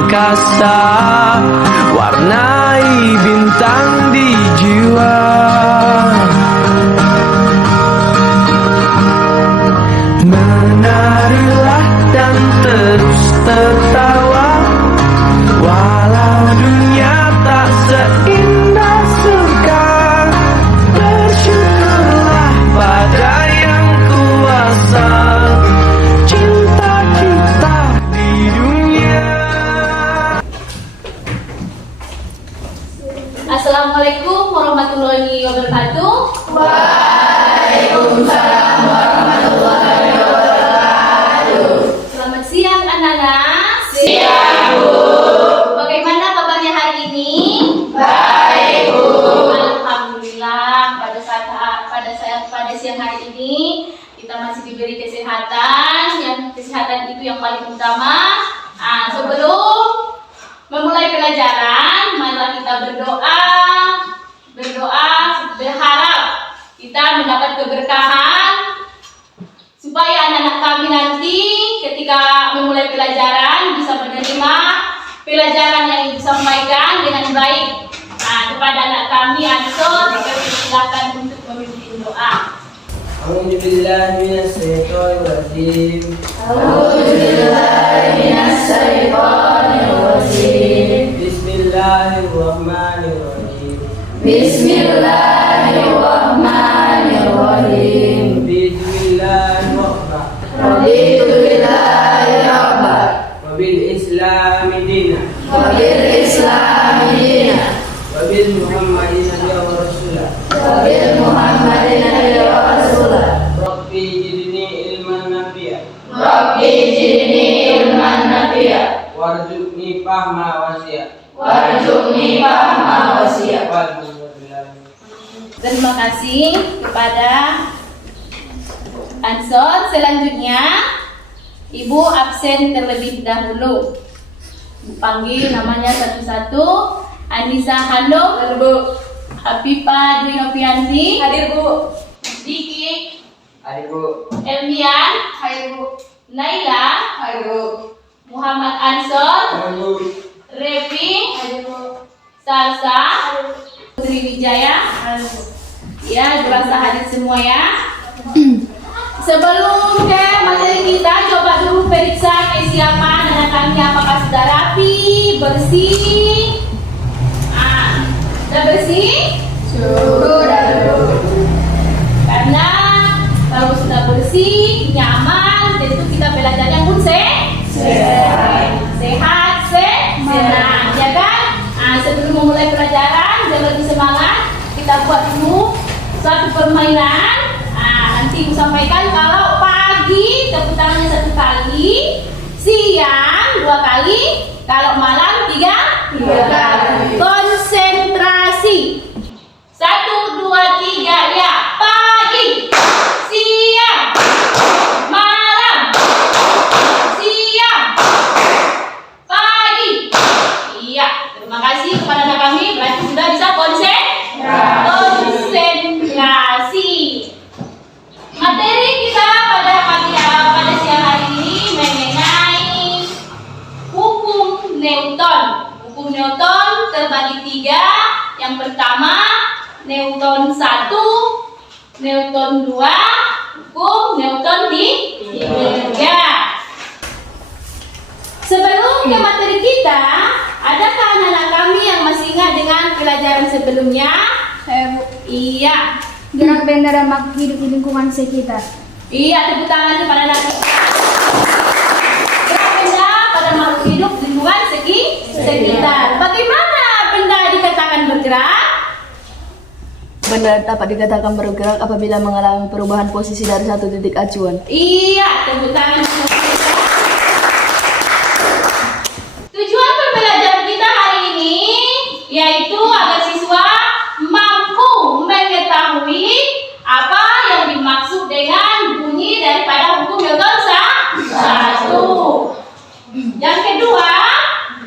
angkasa, warnai bintang di jiwa. Menarilah dan terus tertawa, walau dunia tak seindah surga. Bersyukurlah pada yang kuasa, cinta kita di dunia. Assalamualaikum warahmatullahi wabarakatuh. Waalaikumsalam warahmatullahi wabarakatuh. Selamat siang anak-anak. Siang, Bu. Bagaimana kabarnya hari ini? Baik, Bu. Alhamdulillah, pada siang hari ini kita masih diberi kesehatan. Yang kesehatan itu yang paling utama. Sebelum memulai pelajaran, marilah kita berdoa, berharap kita mendapat keberkahan supaya anak-anak kami nanti ketika memulai pelajaran bisa menerima pelajaran yang disampaikan dengan baik. Kepada anak kami Ansor, silakan untuk memimpin doa. A'udzubillahi minasyaitonir rajim. A'udzubillahi minasyaitonir rajim. Bismillahirrahmanirrahim. Bismillahirrahmanirrahim. Bismillahirrahmanirrahim. Raditu billahi rabban Wa bil islami dinan. wa bil islami dinan Wa bil muhammadin nabiyyan wa rasulah. wa bil muhammadin nabiyyan wa rasulah. Rabbi zidni ilman nafi'a. Rabbi zidni ilman nafi'a Warzuqni fahma wasi'a. warzuqni fahma wasi'a. Walhamdulillah. Terima kasih kepada Ansor. Selanjutnya Ibu absen terlebih dahulu. Panggil namanya satu-satu. Anissa Hanum, hadir Bu. Hafifah Dwi Novianti, hadir Bu. Diki, Adik Bu. Elmian, hadir Bu. Naila, hadir Bu. Muhammad Ansor, Adik Bu. Revi, hadir Bu. Salsa, hadir Bu. Putri Wijaya, hadir Bu. Ya, dirasa hadir semua ya. Sebelum ke materi kita, coba dulu periksa kesiapan anak kami apakah sudah rapi, bersih. Sudah bersih? Sudah. Karena kalau sudah bersih, nyaman, tentu kita belajarnya pun sehat, senang, ya kan? Sebelum memulai pelajaran, jangan lebih semangat. Kita buat dulu suatu permainan. Nanti aku sampaikan kalau pagi tepuk tangannya 1 kali, siang 2 kali, kalau malam 3 kali. Konsentrasi. 1, 2, 3 ya. Pagi, siang, malam, siang, pagi. Iya, terima kasih kepada anak kami. Berarti sudah bisa konsentrasi. Materi kita pada siang hari ini mengenai hukum Newton. Hukum Newton terbagi 3. Yang pertama Newton 1, Newton 2, hukum Newton 3. Sebelum ke materi kita, adakah anak-anak kami yang masih ingat dengan pelajaran sebelumnya? Saya Bu. Iya. Gerak benda dan makhluk hidup di lingkungan sekitar. Iya, tepuk tangan kepada anak. Gerak benda pada makhluk hidup di lingkungan sekitar. Bagaimana benda dikatakan bergerak? Benda dapat dikatakan bergerak apabila mengalami perubahan posisi dari satu titik acuan. Iya, tepuk tangan. Tujuan pembelajaran kita hari ini yaitu agar siswa mampu mengetahui apa yang dimaksud dengan bunyi daripada hukum Newton 1. Yang kedua,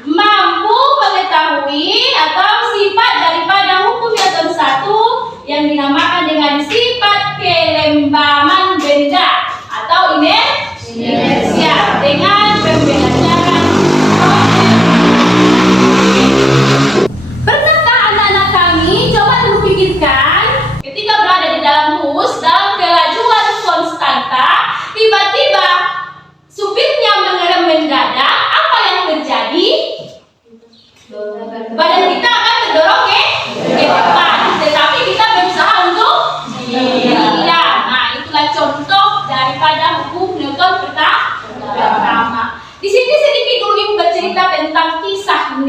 mampu mengetahui atau sifat daripada hukum Newton 1 yang dinamakan dengan sifat kelembaman benda atau inersia.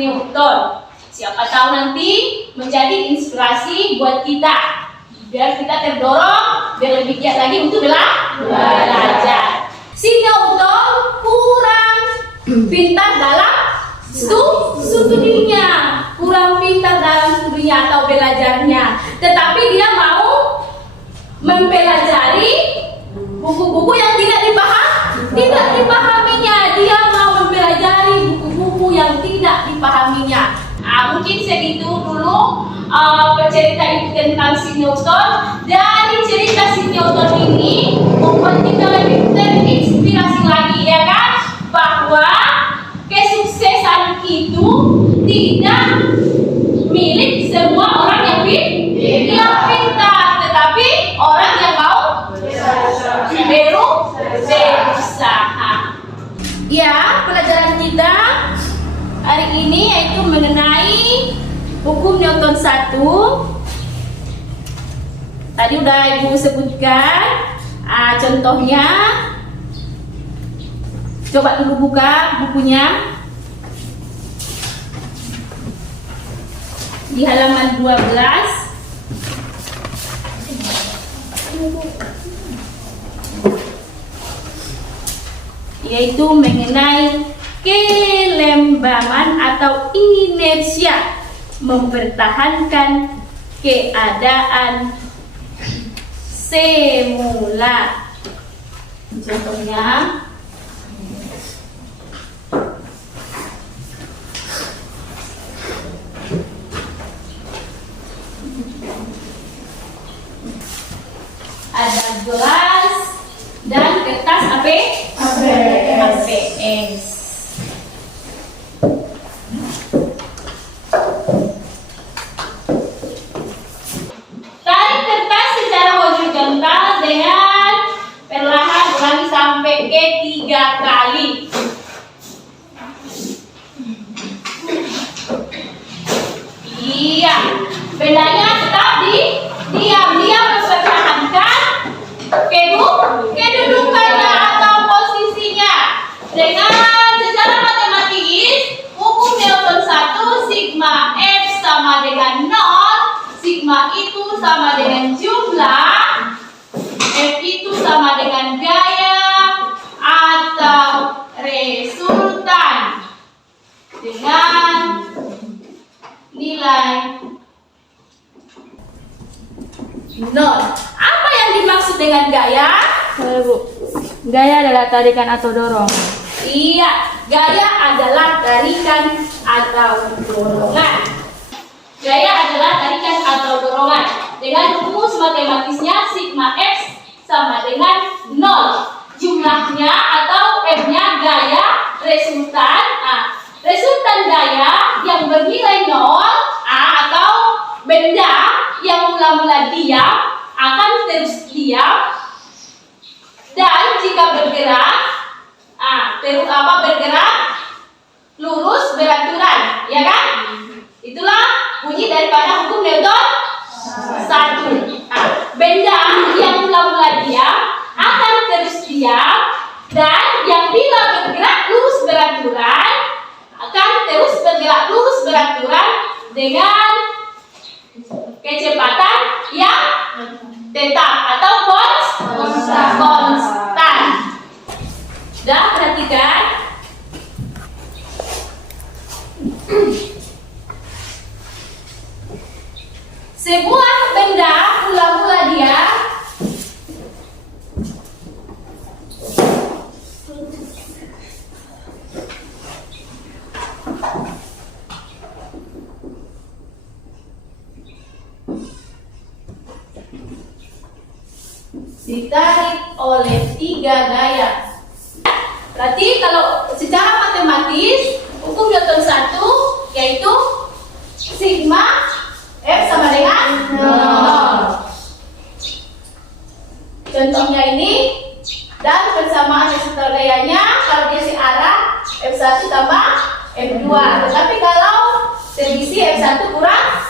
Newton. Siapa tahu nanti menjadi inspirasi buat kita. Biar kita terdorong, biar lebih giat lagi untuk belajar. Si Newton kurang pintar dalam studinya, kurang pintar dalam studinya atau belajarnya. Tetapi dia mau mempelajari buku-buku yang tidak dipahaminya. Dia mau mempelajari buku-buku yang tidak dipahaminya. Mungkin segitu dulu cerita itu tentang si Newton. Dari cerita si Newton ini membuat kita lebih terinspirasi lagi, ya kan? Bahwa kesuksesan itu tidak milik semua orang yang pintar, tetapi orang yang mau berusaha. Ya, pelajaran kita hari ini yaitu mengenai hukum Newton 1. Tadi udah Ibu sebutkan contohnya. Coba dulu buka bukunya di halaman 12. Yaitu mengenai kelembaman atau inersia mempertahankan keadaan semula. Contohnya ada gelas dan kertas ABS. Tarik kertas secara horizontal dengan perlahan ulangi sampai ke 3 kali. Iya, bendanya tetap diam mempertahankan kedudukannya atau posisinya. Dengan secara matematis, hukum Newton 1, sigma F sama dengan 0. Sigma itu sama dengan jumlah, F itu sama dengan gaya atau resultan dengan nilai 0. Apa yang dimaksud dengan gaya? Bu, gaya adalah tarikan atau dorong. Iya, gaya adalah tarikan atau dorongan. Gaya adalah tarikan atau dorongan. Dengan rumus matematisnya sigma X sama dengan 0. Jumlahnya atau M-nya gaya, resultan. Resultan gaya yang bernilai 0 atau benda yang mula-mula diam akan terus diam, dan jika bergerak bergerak lurus beraturan, ya kan? Itulah bunyi daripada hukum Newton 1. Benda yang mula-mula diam akan terus diam, dan yang bila bergerak lurus beraturan akan terus bergerak lurus beraturan dengan kecepatan yang tetap atau konstan. Dan perhatikan sebuah benda mula-mula dia ditarik oleh 3 gaya. Berarti kalau secara matematis hukum Newton 1 yaitu sigma F sama dengan 0. Contohnya ini, dan persamaan resultan gayanya kalau dia searah F1 tambah F2. Tetapi kalau selisih F1 kurang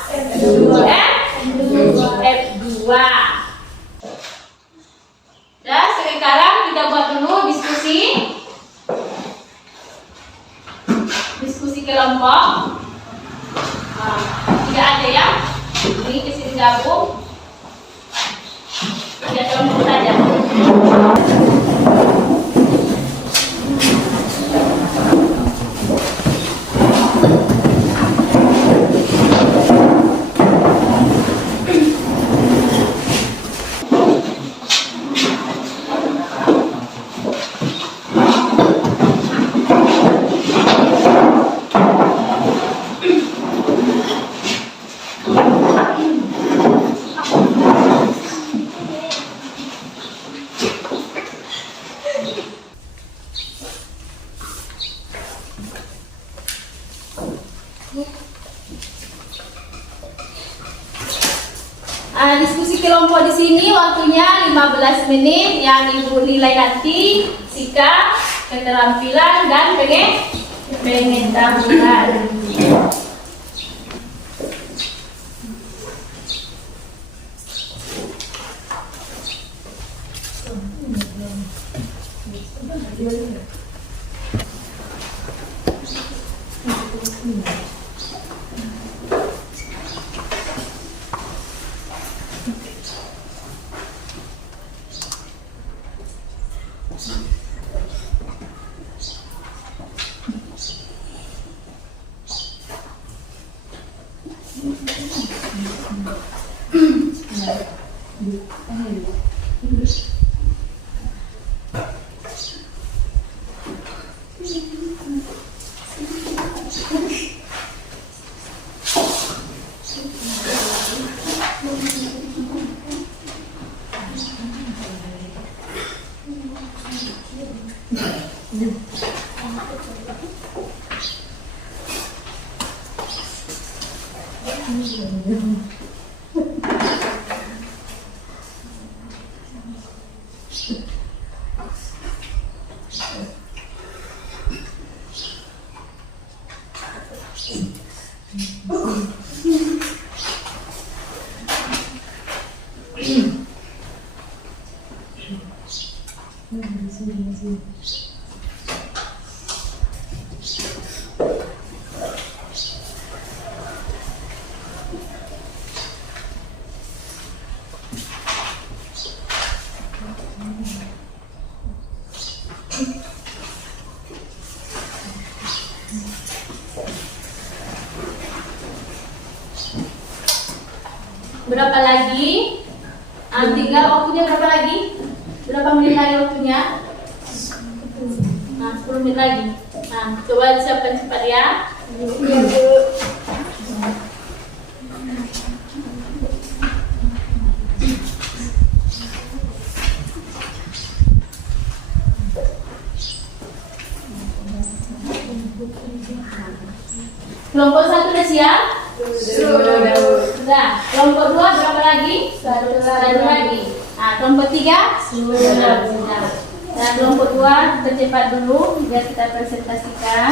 F2. Dan sekarang kita buat dulu diskusi kelompok. Tidak ada ya? Ini isi gabung. Ya, campur saja. Diskusi kelompok di sini waktunya 15 menit yang Ibu nilai nanti sikap, keterampilan dan pengetahuan. Berapa lagi? Tinggal waktunya berapa lagi? Berapa menit lagi waktunya? Nah, 10 menit lagi. Nah, coba siapkan cepat ya. Kelompok 1 sudah siap? Sudah. Kelompok 2 berapa lagi? Satu lagi. Nah, kelompok 3? Sudah. Nah, kelompok 2 bercepat dulu biar kita presentasikan.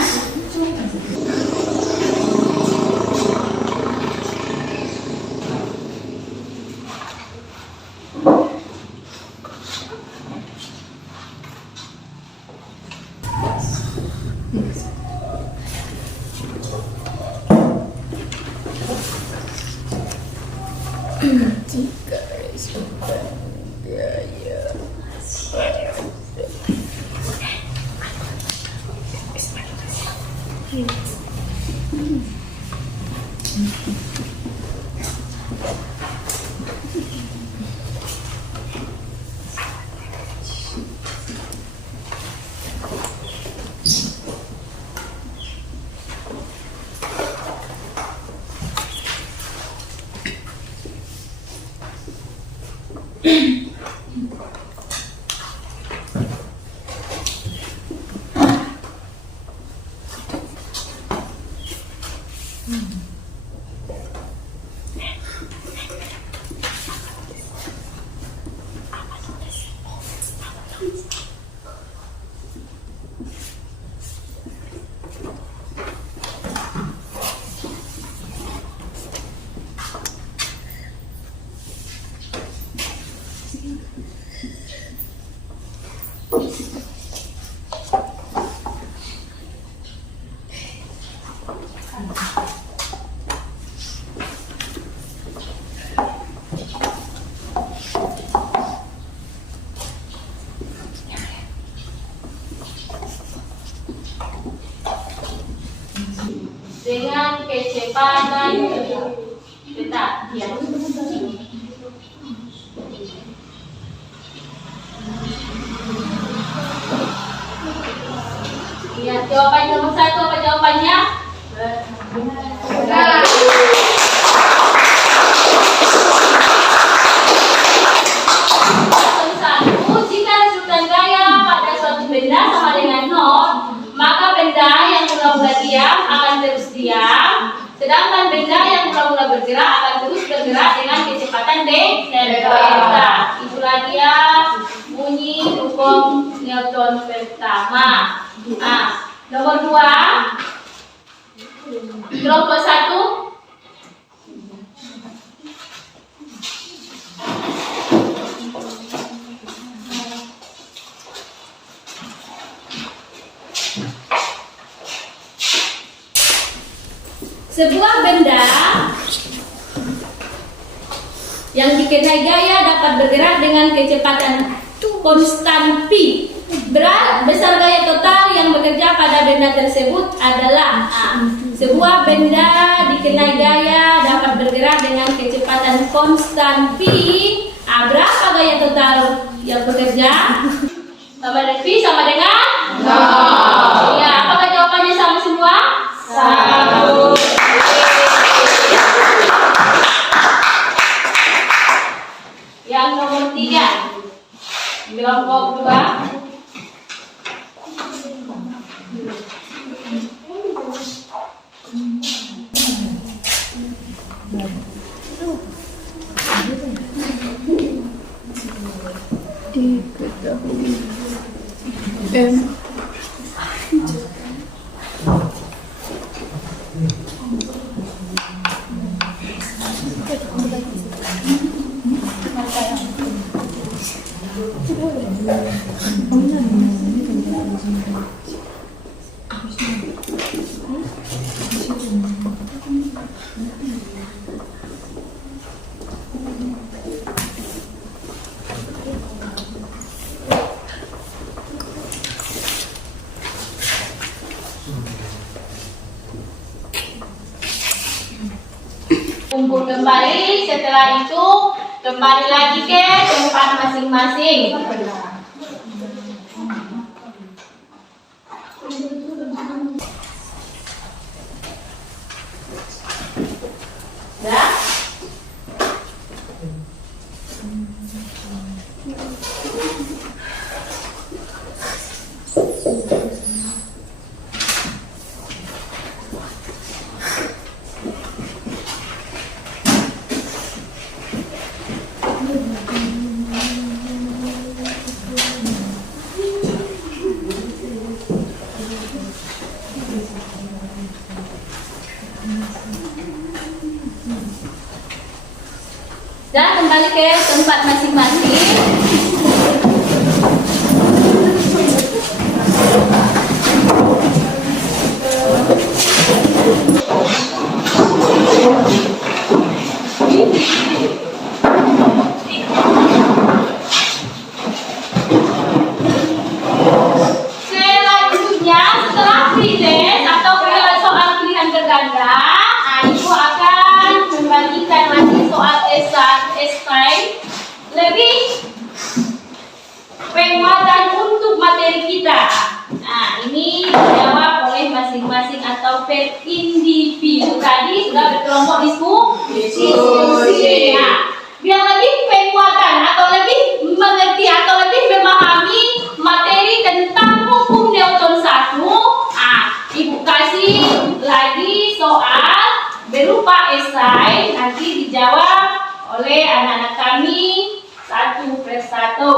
dengan kecepatan tetap. Ya. Ya, jawaban nomor 1 apa jawabannya? Benar. Jika resultan gaya pada suatu benda sama dengan 0, maka benda yang mula-mula diam akan terus diam, sedangkan benda yang mula-mula bergerak akan terus bergerak dengan kecepatan delta. Itulah dia bunyi hukum Newton pertama. Nomor 2, kelompok 1. Sebuah benda yang dikenai gaya dapat bergerak dengan kecepatan konstan P. Besar gaya total yang bekerja pada benda tersebut adalah sebuah benda dikenai gaya dapat bergerak dengan kecepatan konstan P. Berapa gaya total yang bekerja? Sama dengan P sama dengan 0. Ya, apakah jawabannya sama semua? Sama. Yang nomor 3, kelompok 2. Kumpul kembali, setelah itu kembali lagi ke tempat masing-masing. Ya. Dan kembali ke tempat masing-masing. Selanjutnya, setelah freelance atau soal pilihan berganda, itu akan membagikan lagi soal esai lebih penguatan untuk materi kita. Nah, ini dijawab oleh masing-masing atau per individu. Tadi sudah berkelompok diskusi. Nah, biar lebih penguatan atau lebih mengerti atau lebih memahami materi tentang hukum Newton 1. Ibu kasih lagi soal berupa esai, nanti dijawab oleh anak-anak kami satu persatu.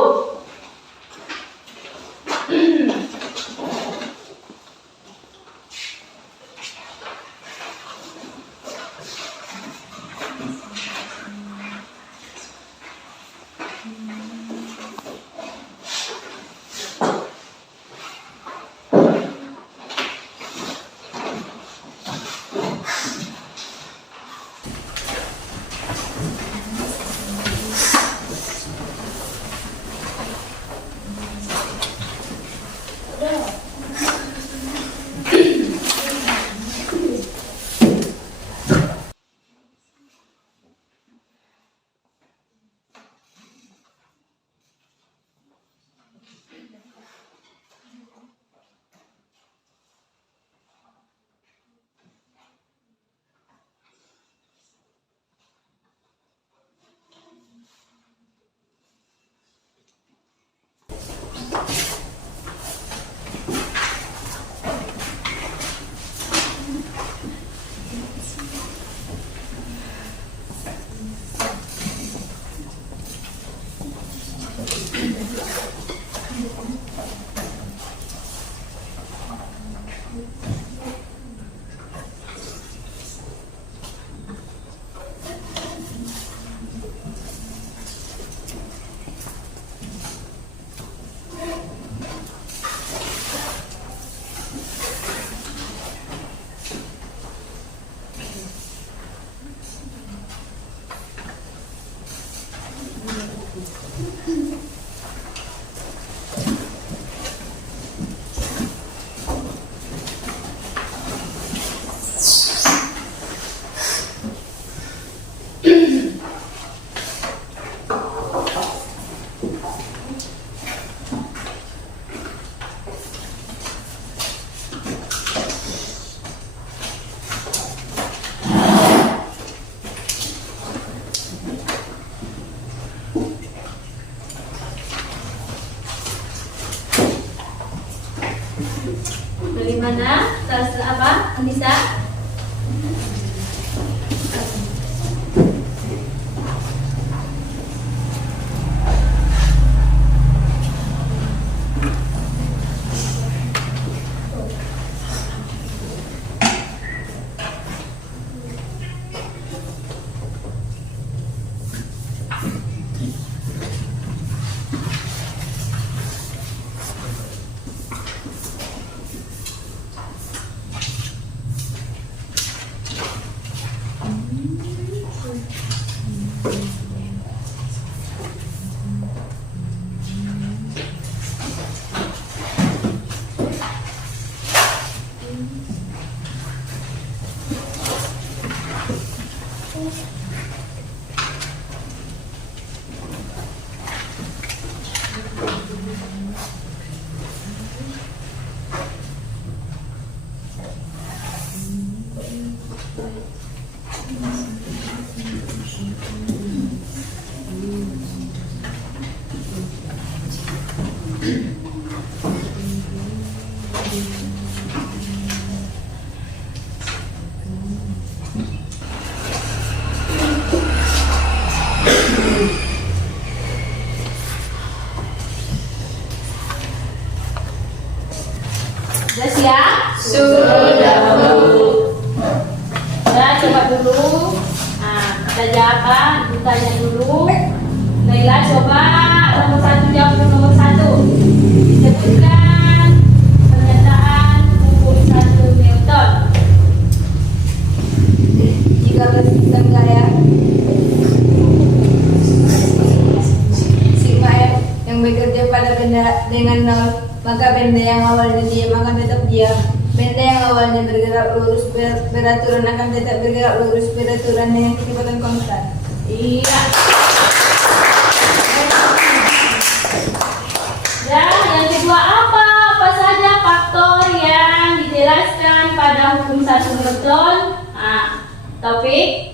Sudah siap? Sudah, Bu. Ya, coba dulu. Nah, kita jawab, ditanya dulu. Naila, coba nomor 1 jawab untuk nomor 1. Sebutkan pernyataan hukum 1 Newton. Jika sistem wilayah sigma F yang bekerja pada benda dengan nol, maka benda yang awalnya diam akan tetap diam. Benda yang awalnya bergerak lurus beraturan akan tetap bergerak lurus beraturan dengan kecepatan konstan. Iya. Dan yang kedua apa saja faktor yang dijelaskan pada hukum 1 Newton? Nah, Taufik.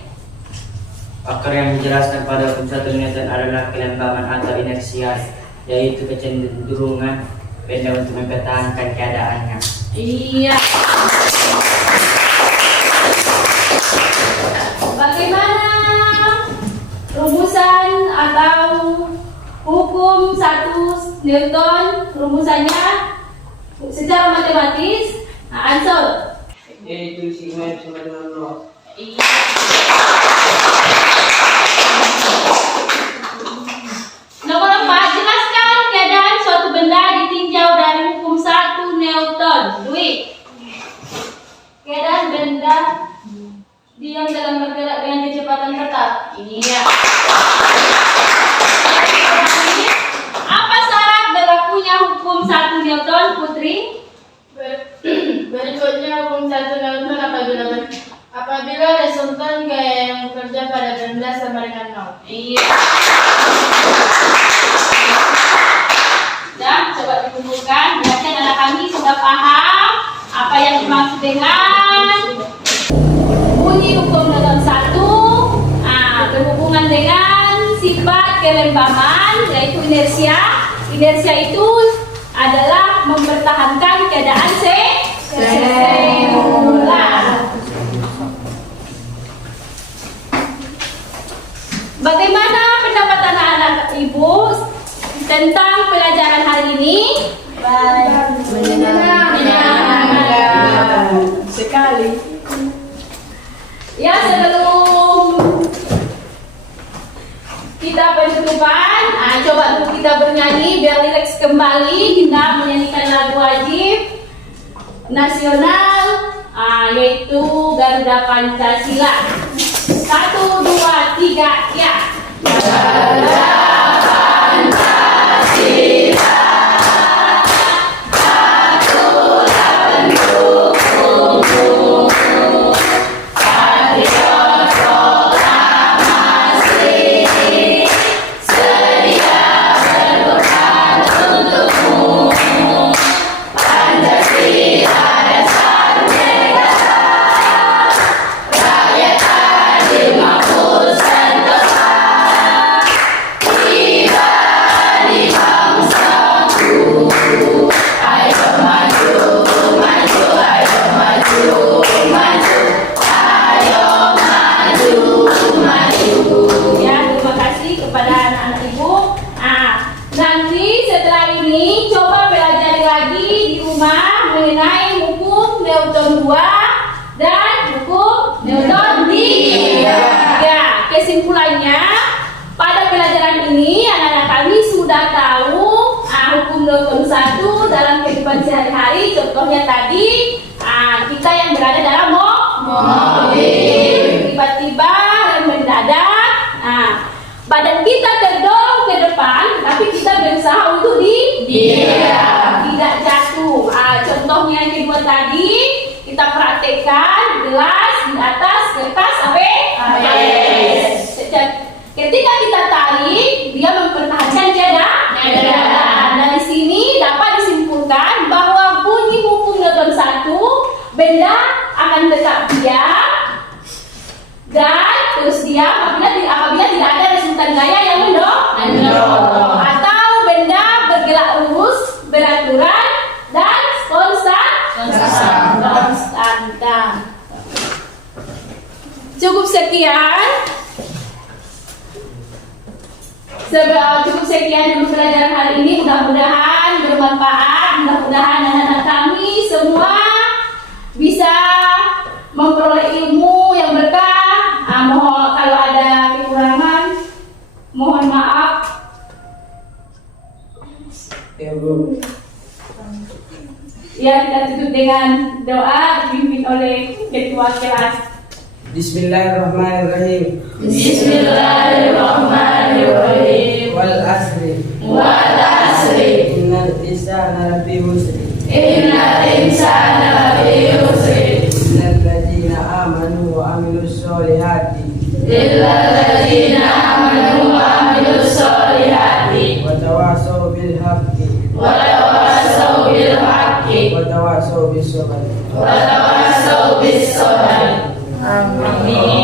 Faktor yang dijelaskan pada hukum 1 Newton adalah kelembaban atau inersia, yaitu kecenderungan benda untuk mempertahankan keadaannya. Iya. Bagaimana rumusan atau hukum 1 Newton? Rumusannya secara matematis. Nah, answer. Yaitu sigma F sama dengan 0. Iya. Nomor 4, jelaskan keadaan suatu benda ditinjau dari hukum 1 Newton. Dwi. Keadaan benda diam dalam bergerak dengan kecepatan tetap. Iya. Apa syarat berlakunya hukum 1 Newton, Putri? Berikutnya hukum 1 Newton apabila resultan gaya yang bekerja pada benda sama dengan nol. Iya. Dan coba dikumpulkan. Berarti anak kami sudah paham apa yang dimaksud dengan bunyi hukum Newton 1. Berhubungan dengan sifat kelembaban, yaitu inersia. Inersia itu adalah mempertahankan keadaan semula. Bagaimana pendapat anak-anak ibu tentang pelajaran hari ini? Menyenangkan sekali. Ya, sebelum kita penutupan, coba dulu kita bernyanyi biar rileks kembali. Kita menyanyikan lagu wajib nasional, yaitu Garuda Pancasila. 1, 2, 3, ya. Garuda Pancasila. Newton 2 dan hukum Newton 3. Kesimpulannya, pada pelajaran ini anak-anak kami sudah tahu hukum Newton 1 dalam kehidupan sehari-hari. Contohnya tadi kita yang berada dalam mobil, tiba-tiba dan mendadak badan kita terdorong ke depan, tapi kita berusaha untuk tidak jatuh. Contohnya yang kedua tadi, kita praktekkan gelas di atas kertas apa? ujian apabila tidak ada resultan gaya yang mendorong atau benda bergerak lurus, beraturan, dan konstan. Cukup sekian. Cukup sekian dulu pelajaran hari ini. Mudah-mudahan bermanfaat. Mudah-mudahan anak-anak kami semua bisa memperoleh ilmu yang berkah. Mohon kalau ada kekurangan, mohon maaf. Ya Bu. Ya, kita tutup dengan doa dipimpin oleh ketua kelas. Bismillahirrahmanirrahim. Bismillahirrahmanirrahim. Wal asri. Wal asri. Innal insana lafi khusr. Innal insana lafi khusr. Illal ladzina amanu wa amilus solihati. Illal ladzina amanu wa amilus solihati. Wa tawasaw bil haqqi. Wa tawasaw bil haqqi. Wa tawasaw bis sabr. Wa tawasaw bis sabr. Amin.